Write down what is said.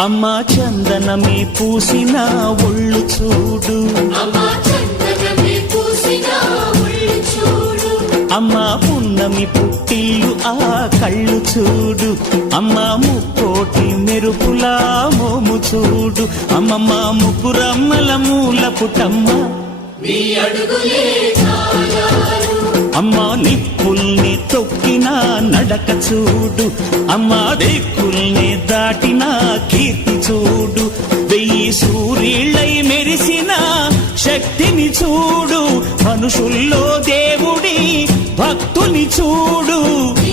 అమ్మా చందనమే పూసిన ఒళ్ళు చూడు, అమ్మా పున్నమి పుట్టిల్లు ఆ కళ్ళు చూడు, అమ్మా ముక్కోటి మెరుపులా మోము చూడు, అమ్మమ్మ ముగ్గురమ్మల మూల పుటమ్మ అమ్మా నిప్పుల్ని తొక్కిన నడక చూడు, అమ్మా దిక్కుల్ని దాటిన కీర్తి చూడు, 1000 సూర్యుళ్ళై మెరిసిన శక్తిని చూడు, మనుషుల్లో దేవుడి భక్తుని చూడు.